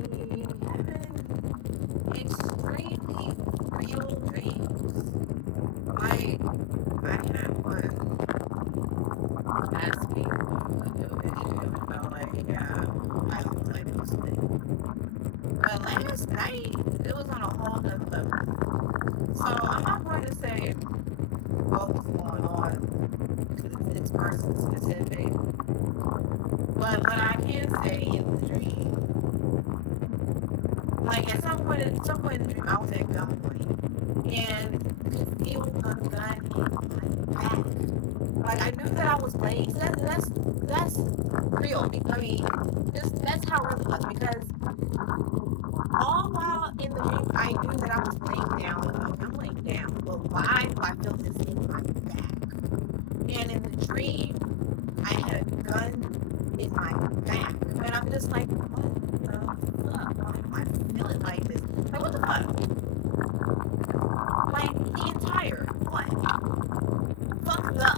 having extremely real dreams. Like, I had one last week, it felt like, yeah, I was like, it was lit. But last night, it was on a whole nother level. So I'm not going to say what was going on because it's person specific. But what I can say in the dream, like at some point in the dream, I was at gunpoint and could feel a gun in my back. Like I knew that I was late. So that's real. I mean, that's how real it was because all while in the dream, I knew that I was laying down. I'm laying down, but why do I feel this in my back? And in the dream, I had a gun in my back, and I'm just like, what the fuck? Why am I feeling like this? Like, what the fuck? Like the entire what? Fuck the.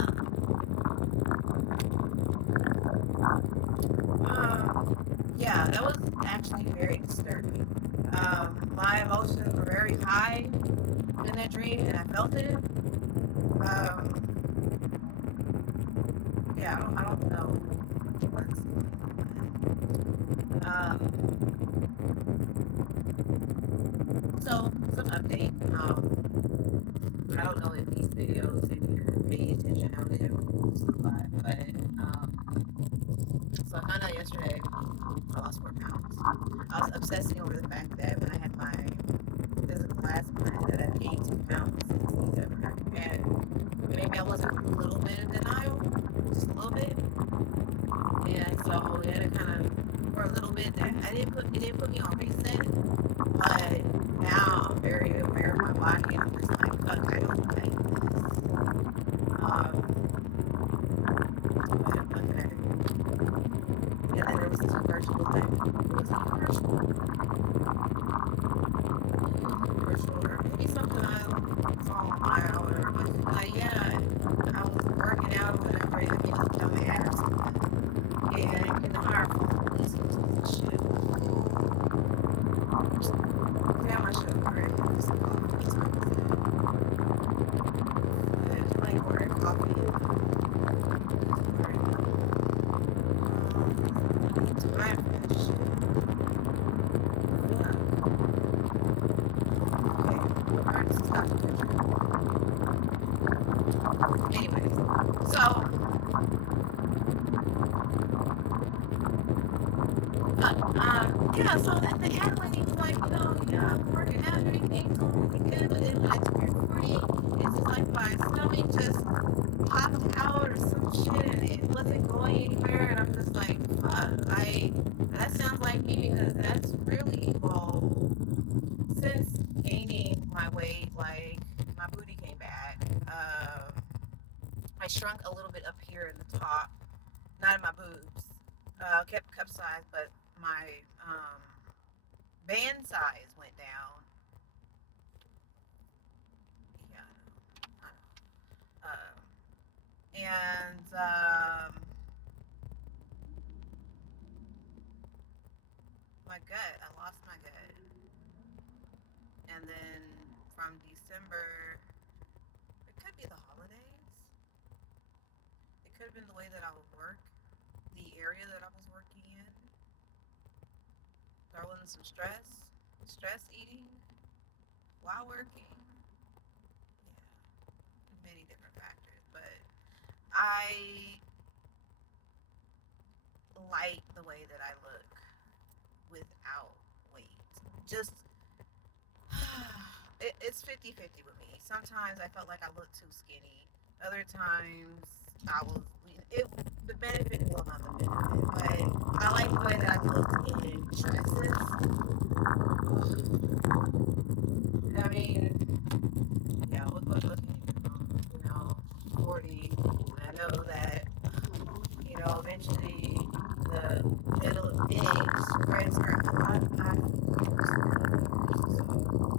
Yeah, that was actually very disturbing. My emotions were very high in that dream, and I felt it. Yeah, I don't know what's going on. So some update. I don't know if these videos, if you're paying attention how they moves a lot, but so I found out yesterday I lost 4 pounds. I was obsessing over the fact that when I had my physical last month that I gained 2 pounds since December, and maybe I was a little bit in denial, just a little bit, and so it had to kind of for a little bit that it didn't put me on reset, but now I'm very aware of my body. I'm just like, fuck, I don't like this. Okay. And then there was this virtual thing. Was it virtual? Virtual, or maybe something I saw online or whatever. But yeah, I was working out or whatever, and he just tell me ass. And in the higher police and shit. Damn, I should have already done this. Like ordering coffee. Time for that shit. Okay, alright, stop the picture. Anyway, so yeah, so at the end when he was like, yeah, I'm working out, everything's going really good, but then when I turned 40, it's just like my stomach just popped out or some shit and it wasn't going anywhere, and I'm just like, fuck, that sounds like me because that's really, well, since gaining my weight, like, my booty came back, I shrunk a little bit up here in the top, not in my boobs, kept cup size, but my, band size went down. Yeah, I know. And my gut, I lost my gut. And then from December, it could be the holidays. It could have been the way that I would work, the area that I was working in. Throw in some stress eating while working. Yeah, many different factors. But I like the way that I look without weight. Just it's 50-50 with me. Sometimes I felt like I looked too skinny. Other times I was it the benefit will not the benefit. But I like the way that I looked in dresses. I mean, yeah, what can you do? 40. I know that eventually the middle age spreads her.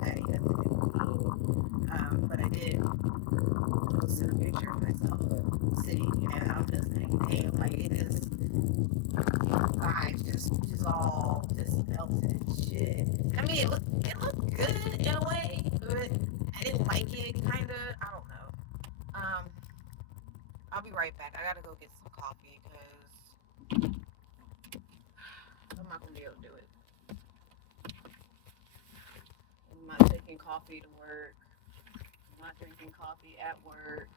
That ain't nothing to do with me. But I did post a picture of myself sitting, and I'm just like, damn, like it is, my eyes just all just melted and be right back. I gotta go get some coffee because I'm not gonna be able to do it. I'm not taking coffee to work. I'm not drinking coffee at work.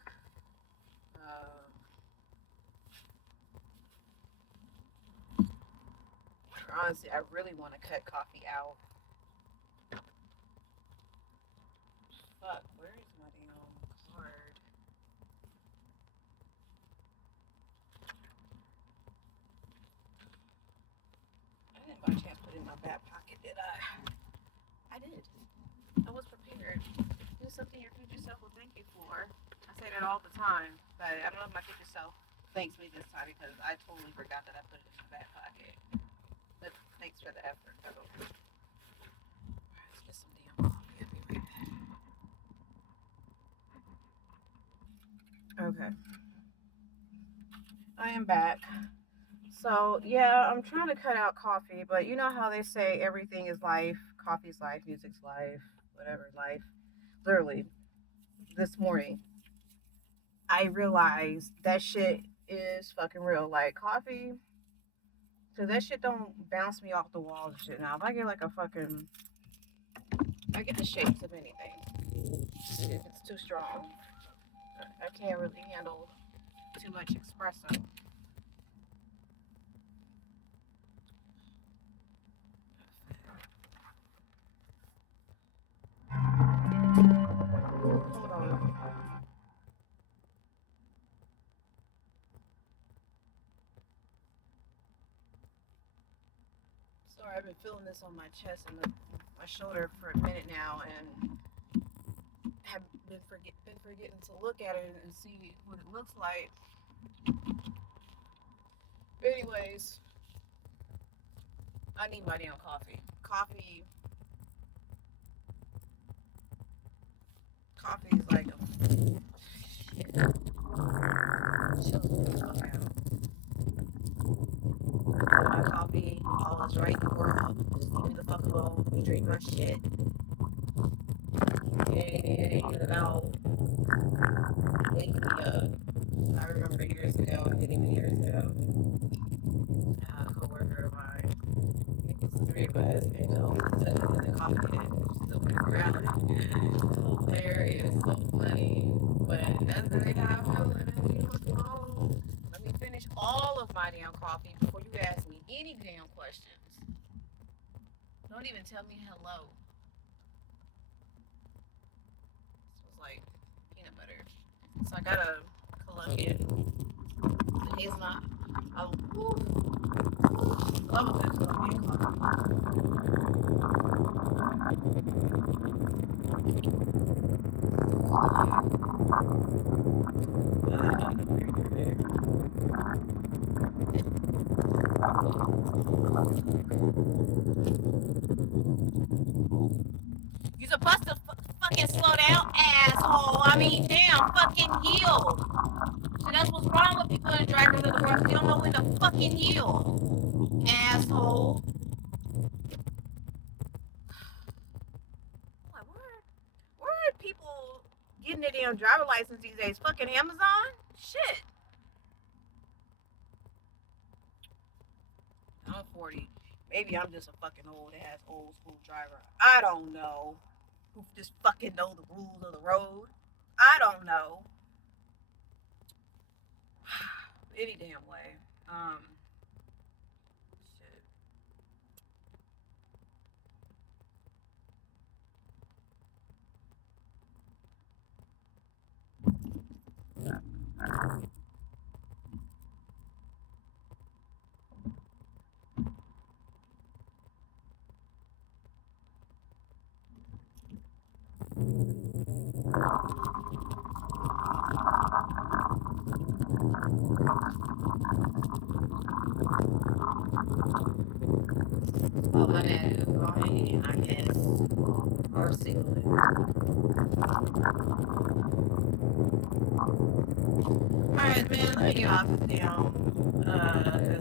Honestly, I really want to cut coffee out. Fuck, where is my damn card? I didn't by chance put it in my back pocket, did I? I did. I was prepared. Do something your future self will thank you for. I say that all the time, but I don't know if my future self thanks me this time because I totally forgot that I put it in my back pocket. But thanks for the effort, though. Let's get some damn coffee. I'll be right back. Okay. I am back. So, yeah, I'm trying to cut out coffee, but you know how they say everything is life, coffee's life, music's life, whatever life. Literally, this morning, I realized that shit is fucking real. Like, coffee, because that shit don't bounce me off the walls and shit. Now, if I get like a fucking, I get the shakes of anything. If it's too strong, I can't really handle too much espresso. Hold on. Sorry, I've been feeling this on my chest and my shoulder for a minute now, and have been forgetting to look at it and see what it looks like. But anyways, I need my damn coffee. Coffee is like a shit. Chill the fuck out. My coffee, all is right in the world. Just leave me the fuck alone. You drink my shit. It ain't about waking me up. I remember years ago, I didn't even years ago, a coworker of mine, I think it's 3 of us, and the coffee and still been around. So hilarious, so funny. But after they have let me finish all of my damn coffee before you ask me any damn questions. Don't even tell me hello. This was like peanut butter. So I got a Colombian hazelnut. I love a good Colombian coffee. You're supposed to fucking slow down, asshole. I mean, damn, fucking yield. So that's what's wrong with people in the drivers of the world. You don't know when to fucking yield, asshole. Like, where are people getting their damn driver license these days? Fucking Amazon? Shit. I'm 40. Maybe I'm just a fucking old ass old school driver. I don't know. Who just fucking know the rules of the road? I don't know. Any damn way. Shit. Oh, my dad is going, I guess. Or single. Alright, man, let me get off this down.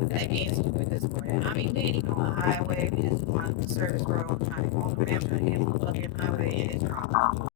That being stupid this morning. I mean, we ain't even on the highway. We just on the service road trying to go over there, trying to get on the fucking highway and it's wrong.